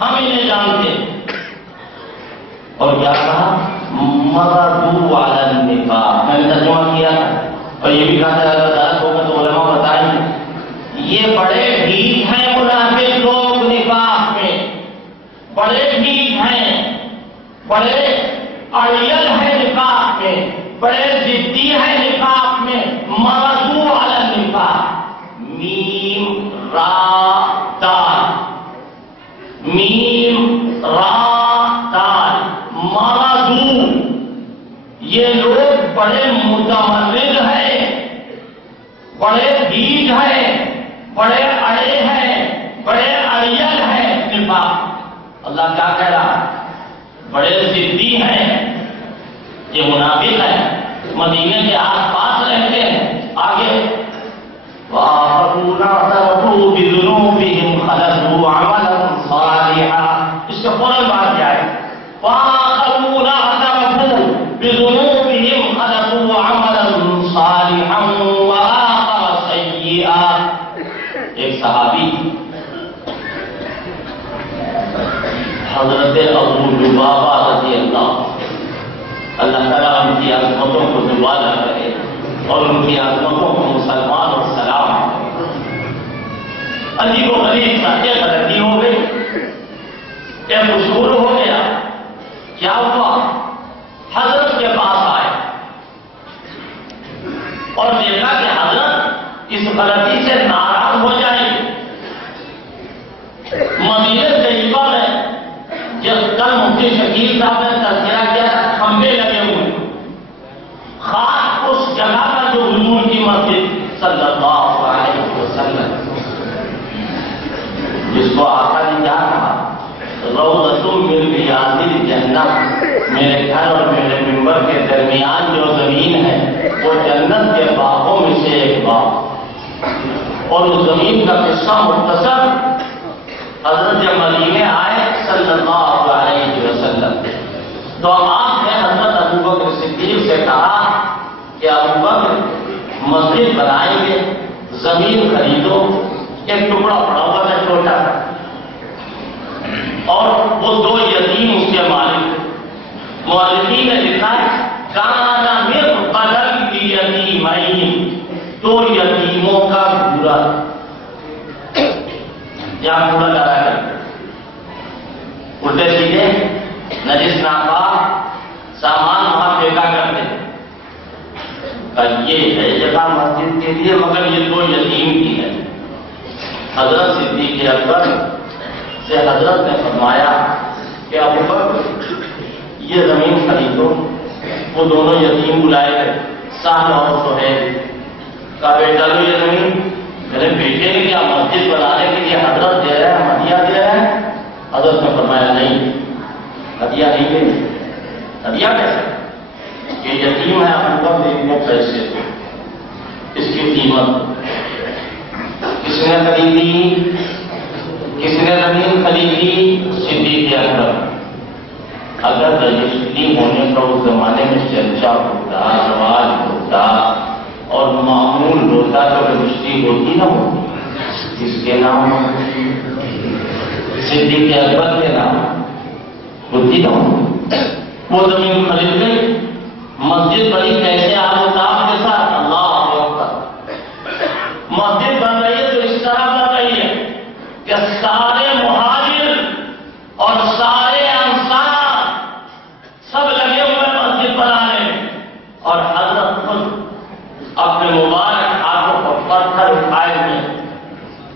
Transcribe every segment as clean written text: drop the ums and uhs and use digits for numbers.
ہم انہیں جانتے. اور کیا کہا؟ مردو علی النفاق. میں نے ترجمہ کیا تھا اور یہ بھی کہا تھا اگر غلط ہوگا تو علماء بتائیں. یہ بڑے ڈھیٹ ہیں منافق لوگ نفاق میں، بڑے ڈھیٹ ہیں، بڑے اڑیل ہیں نفاق میں، بڑے ضدی ہیں نفاق میں. مردو علی النفاق. میم را دال، میم را دال، مردو. یہ لوگ بڑے متمرد ہیں، بڑے ڈھیٹ ہیں، بڑے اڑے ہیں، بڑے اڑیل ہیں نفاق. اللہ کیا کہہ رہا ہے؟ بڑے ضدی ہیں. یہ منافق ہیں، مدینے کے آس پاس رہتے ہیں. آگے وَآخَرُونَ اعْتَرَفُوا بِذُنُوبِهِمْ خَلَطُوا عَمَلًا صَالِحًا. اس سے فوراً بات کیا ہے؟ وَآخَرُونَ اعْتَرَفُوا بِذُنُوبِهِمْ خَلَطُوا عَمَلًا صَالِحًا وَآخَرَ سَيِّئًا. ایک صحابی حضرت ابو لبابہ رضی اللہ تعالیٰ ان کی عظمتوں کو دوبارہ کرے اور ان کی عظمتوں کو مسلمان اور سلام. عجیب و غریب سا ایک غلطی ہو گئی، ایک قصور ہو گیا. کیا ہوا؟ حضرت کے پاس آئے اور دیکھا کہ حضرت اس غلطی سے ناراض ہو جائیں. مدینے طیبہ میں جب کل مفتی شکیل صاحب نے تذکرہ کیا کھمبے لگے ہوئے، خاص اس جگہ کا جو حضور کی مسجد صلی اللہ علیہ وسلم، جس کو آقا نے کیا کہا؟ روضۃ من ریاض الجنہ. میرے گھر اور میرے منبر کے درمیان جو زمین ہے وہ جنت کے باغوں میں سے ایک باغ. اور اس زمین کا قصہ مختصر، حضرت جب مدینے آئے صلی اللہ علیہ وسلم تو آپ نے حضرت ابوبکر صدیق سے کہا کہ ابوبکر مسجد بنائیں گے، زمین خریدو. ایک ٹکڑا پڑا ہوا تھا چھوٹا، اور وہ دو یتیم اس کے مالک. مؤلفین نے لکھا ہے کان من قلب یتیمین، دو یتیموں کا گھورا. یہاں گھورا لگا کر الٹے سیدھے نجس ناپاک سامان وہاں پھینکا کرتے ہیں. یہ ہے جگہ مسجد کے لیے، مگر یہ دو یتیم کی ہے. حضرت صدیق اکبر سے حضرت نے فرمایا کہ ابوبکر یہ زمین خریدو. وہ دونوں یتیم بلائے گئے، سہل اور سہیل کا بیٹا بھی یہ زمین. میرے بیٹے نے کیا مسجد بنانے کے لیے حضرت دے رہے ہیں، ہدیہ دے رہے ہیں؟ حضرت نے فرمایا نہیں، ہدیہ نہیں دیں. ہدیہ کیسے؟ یہ یتیم ہے، ابوبکر اتنے پیسے اس کی قیمت. کس نے خریدی؟ کس نے زمین خریدی؟ صدیق اکبر. اگر رجسٹری ہونے کا اس زمانے میں چرچا ہوتا، رواج ہوتا اور معمول ہوتا تو رجسٹری ہوتی نہ ہوتی. کس کے نام؟ صدیق اکبر کے نام ہوتی نہ ہوتی. وہ زمین خرید گئی، مسجد بنی کیسے آفتاب کے ساتھ. اللہ اکبر. مسجد بن رہی ہے تو اس طرح بن رہی ہے کہ سارے مہاجر اور سارے انصار سب لگے ہوئے مسجد بنانے، اور حضرت خود اپنے مبارک ہاتھوں پر پتھر اٹھائے ہوئے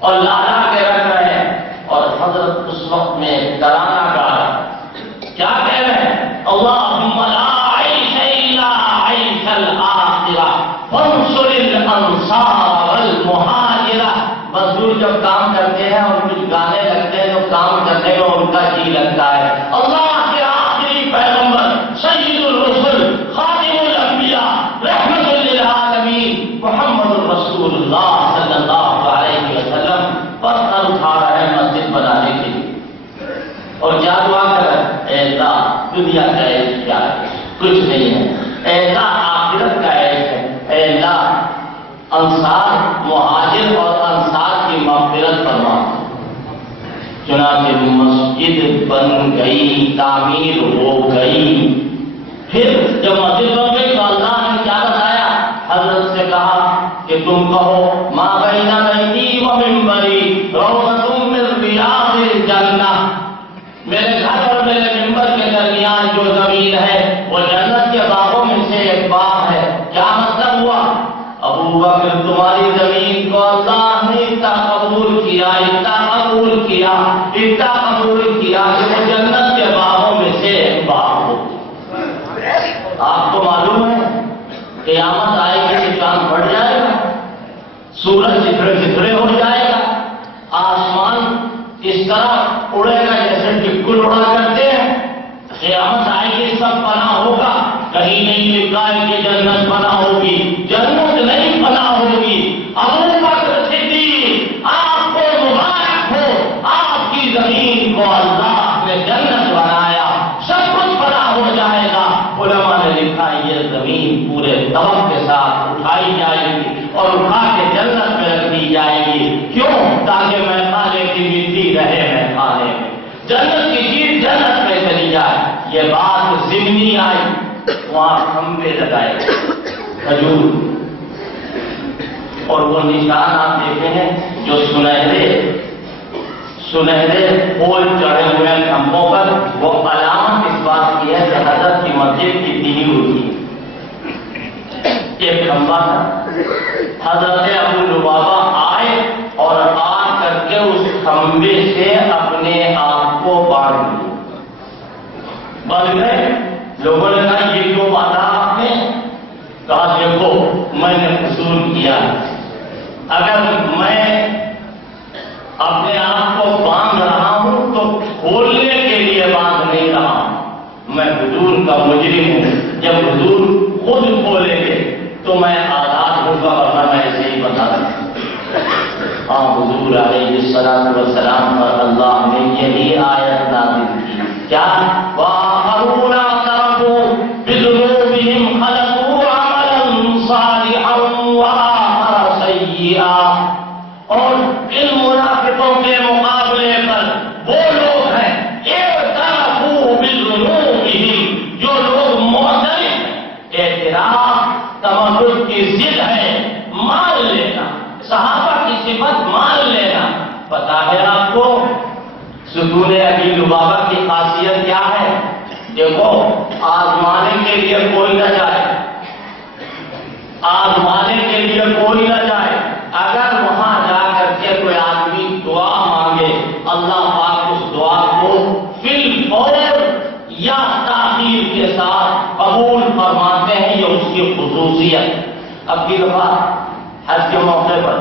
اور لالا کے رکھ رہے ہیں. اور حضرت اس وقت میں ترانہ گا رہا ہے. کیا کہہ رہے ہیں؟ اللہم لا عیش الا عیش الآخرہ فانصر الانصار والمہاجرہ. مزدور جب کام کرتے ہیں اور کچھ گانے لگتے ہیں تو کام کرنے میں ان کا جی لگتا ہے. اللہ کے آخری پیغمبر سید الرسل خاتم الانبیاء رحمت للعالمین محمد رسول اللہ صلی اللہ علیہ وسلم پتھر اٹھا رہے ہیں مسجد بنانے کے لیے. اور کیا دعا کر رہے ہیں؟ اے اللہ دنیا کا عیش کیا ہے؟ کچھ نہیں ہے. اے اللہ آخرت کا عیش ہے. اے اللہ انصار مہاجر اور انصار کی مغفرت فرما. چنانچہ مسجد بن گئی، تعمیر ہو گئی۔ پھر جب مسجد بن گئی تو اللہ نے کیا بتایا؟ حضرت سے کہا کہ تم کہو ما بین بیتی و منبری روضۃ من ریاض الجنہ، میرے گھر اور میرے منبر کے درمیان جو زمین ہے وہ جنت کے باغوں میں سے ایک باغ ہے۔ کیا مطلب ہوا؟ ابو بکر تمہاری زمین کو اللہ نے اتنا قبول کیا، اتنا قبول کیا، اتنا قبول کیا کہ وہ جنت کے باغوں میں سے ایک باغ ہو۔ آپ کو معلوم ہے قیامت آئے گی کہ چاند بڑھ جائے گا، سورج چترے چترے ہو جائے گا، آسمان اس طرح اڑے گا جیسے ٹکل اڑا کرتے ہیں۔ قیامت آئے گی سب پناہ ہوگا، کہیں نہیں لکھا ہے کہ جنت پناہ ہوگی، جنت نہیں پناہ ہوگی۔ ابو بکر صدیق آپ کو مبارک ہو، آپ کی زمین کو اللہ نے جنت بنایا، سب کچھ پناہ ہو جائے گا۔ علماء نے لکھا یہ زمین پورے دم کے ساتھ اٹھائی جائے گی اور اٹھا کے جنت میں رکھ دی جائے گی۔ کیوں؟ تاکہ میں کھانے کی مٹی رہے، میں کھانے میں جنت کی چیز جنت میں چلی جائے۔ یہ بات ضمنی آئی، وہاں کھمبے لگائے کھجور، اور وہ نشان آپ دیکھتے ہیں جو سنہرے پھول چڑھے ہوئے ہیں کھمبوں پر، وہ علامت اس بات کی ہے کہ حضرت کی مسجد کی تین ہوئی۔ ایک کھمبا تھا، حضرت ابو لبابہ آئے اور آ کر کے اس کھمبے سے اپنے آپ کو باندھ گئے۔ لوگوں نے کہا یہ کیوں باندھا آپ نے؟ کہا دیکھو میں نے قصور کیا، اگر میں اپنے آپ کو باندھ رہا ہوں تو کھولنے کے لیے باندھ نہیں رہا ہوں، میں حضور کا مجرم ہوں۔ جب حضور خود کھولیں گے تو میں آزاد ہوں گا، ورنہ میں ایسے ہی بتا رہا ہوں۔ ہاں، حضور علیہ الصلوۃ والسلام پر اللہ نے یہی آیت نازل کی، کیا وَآخَرُونَ اعْتَرَفُوا بِذُنُوبِهِمْ خَلَقُوا عَمَلًا صَالِحًا وَآخَرَ سَيِّئًا۔ اور ان منافقوں کے مقابلے پر وہ لوگ ہیں اعترفوا بِذُنُوبِهِمْ، جو لوگ معترف، اعتراف تمرد کی ضد ہے، مان لینا، صحابہ کی صفت مان لینا۔ پتا ہے آپ کو ستون ابی لبابہ کی خاصیت کیا ہے؟ دیکھو، آزمانے کے لیے کوئی نہ جائے، آزمانے کے لیے کوئی نہ جائے، اگر وہاں جا کر کے کوئی آدمی دعا مانگے، اللہ پاک اس دعا کو فی الفور یا تاخیر کے ساتھ قبول فرماتے ہیں، یہ اس کی خصوصیت۔ اب کی دفعہ حج کے موقع پر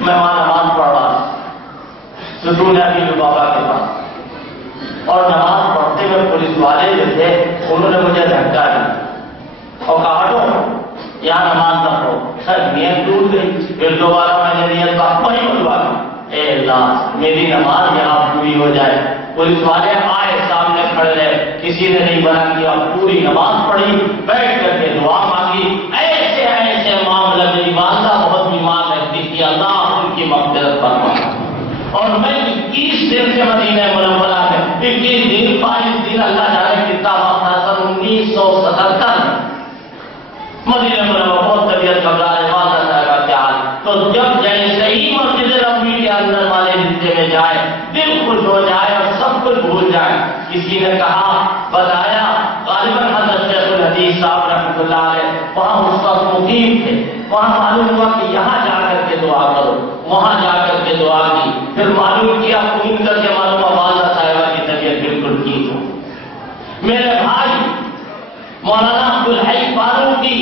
میں وہاں نماز پڑھ رہا تھا ستون ابی لبابہ کے پاس، اور نماز پڑھتے ہوئے پولیس والے جو تھے انہوں نے مجھے دھکا دیا اور کہا ہٹو، یہاں نماز نہ پڑھو۔ خیر نیت ٹوٹ گئی، پھر دوبارہ میں نے نیت باپ وہی بلوا دی، اے اللہ میری نماز یہاں پوری ہو جائے۔ پولیس والے آئے، سامنے کھڑے رہے، کسی نے نہیں منع کیا، پوری نماز پڑھی، بیٹھ کر کے دعا مانگی۔ ایسے ایسے معاملہ میری والدہ بہت بیمار رہتی تھی، اللہ ان کی مغفرت فرمائے۔ اور میں 21 دن سے مدینہ منورہ میں 21 دن 22 دن اللہ جانے کتنا وقت تھا، سن 1977 مدینہ منورہ بہت طبیعت گھبرانے والدہ صاحبہ کے حال، تو جب جیسے ہی مسجد نبوی کے اندر والے حصے میں جائے دل خوش ہو جائے اور سب کچھ بھول جائے۔ کسی نے کہا، بتایا، غالباً حضرت شیخ الحدیث صاحب رحمۃ اللہ علیہ وہاں اس وقت مقیم تھے، وہاں معلوم ہوا کہ یہاں جا کر کے دعا کرو، وہاں جا کر کے دعا کی، پھر معلوم کیا فون کر کے معلوم والدہ صاحبہ کی طبیعت بالکل ٹھیک ہو۔ میرے بھائی مولانا عبدالحی فاروقی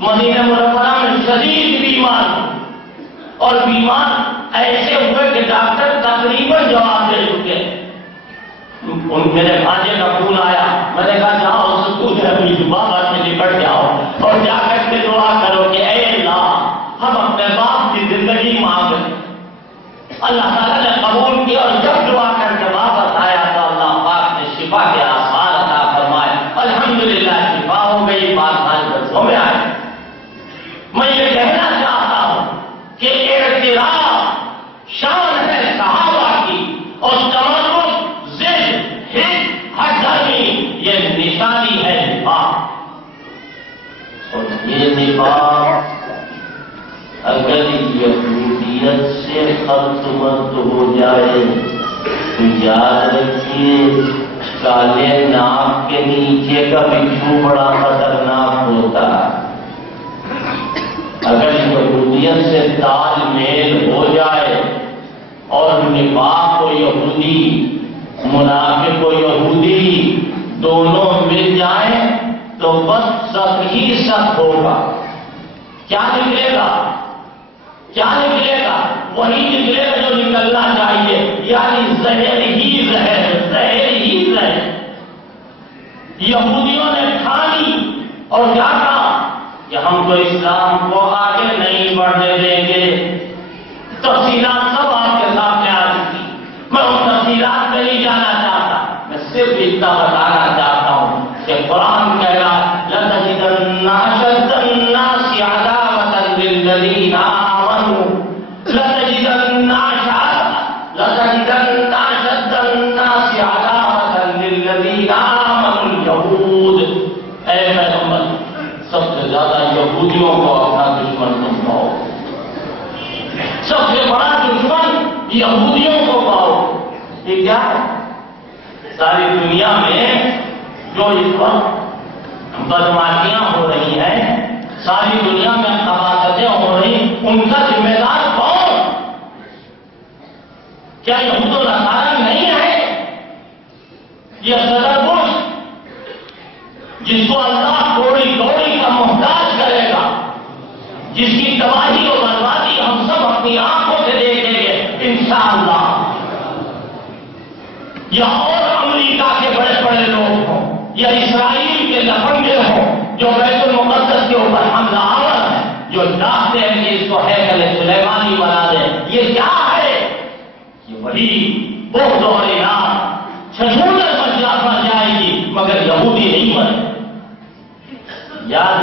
مدینہ منورہ میں شدید بیمار، اور بیمار ایسے ہوئے کہ ڈاکٹر تقریباً جواب دے چکے۔ ان میرے بھانجے کا فون آیا، میں نے کہا جاؤ ستون ابی لبابہ سے نپٹ جاؤ اور جا کر کے دعا کرو کہ اے اللہ ہم اپنے باپ کی زندگی مانگ رہے۔ اللہ تعالیٰ نے قبول کیا، اور جب دعا کر کے واپس آیا تو اللہ پاک نے شفا کے آثار عطا فرمائے، الحمدللہ شفا ہو گئی، بات ہمارے بچوں میں آئے۔ میں یہ کہنا چاہتا ہوں کہ اعتراف شان ہے صحابہ کی اور تمام یہ نفاق اگر یہودیت سے ختم ہو جائے تو یاد رکھیے کالے ناک کے نیچے کا بچھو بڑا خطرناک ہوتا ہے۔ اگر یہودیت سے تال میل ہو جائے اور نفاق و یہودی، منافق و یہودی دونوں مل جائیں تو بس سب ہی سب ہوگا۔ کیا نکلے گا؟ کیا نکلے گا؟ وہی نکلے گا جو نکلنا چاہیے، یعنی زہر ہی زہر، زہر ہی زہر۔ یہودیوں نے کھانی اور کیا کہا کہ ہم تو اسلام کو آگے نہیں بڑھنے دیں گے۔ تفصیلات سب آپ کے سامنے آ چکی، میں ان تفصیلات میں نہیں جانا چاہتا، میں صرف اتنا بتانا چاہتا ہوں کہ قرآن کہہ رہا ہے لَتَجِدَنَّ أَشَدَّ النَّاسِ عَدَاوَةً لِلَّذِينَ آمَنُوا لَتَجِدَنَّ أَشَدَّ النَّاسِ عَدَاوَةً لِلَّذِينَ آمَنُوا الْيَهُودَ۔ اے پیغمبر، سب سے زیادہ یہودیوں کو اپنا دشمن تم پاؤ، سب سے بڑا دشمن یہودیوں کو پاؤ۔ یہ کیا ہے؟ ساری دنیا میں جو اس وقت بدماشیاں ہو رہی ہیں، ساری دنیا میں خباثتیں ہو رہی، ان کا ذمہ دار کون؟ کیا یہود و نصارہ نہیں ہے؟ یہ صدر بش جس کو اللہ کوڑی کوڑی کا محتاج کرے گا، جس کی تباہی و بربادی ہم سب اپنی آنکھوں سے دیکھیں گے انشاءاللہ، یا اور امریکہ کے بڑے بڑے لوگ ہوں یا اسرائیل کے لفنگے ہوں جو بیت المقدس کے اوپر حملہ آور ہے، جو چاہتے ہیں کہ اس کو ہیکل سلیمانی بنا دیں، یہ کیا ہے؟ یہ وہی بغض اور اناد چھجوندر بچ جائے گی مگر یہودی نہیں بنے۔ یاد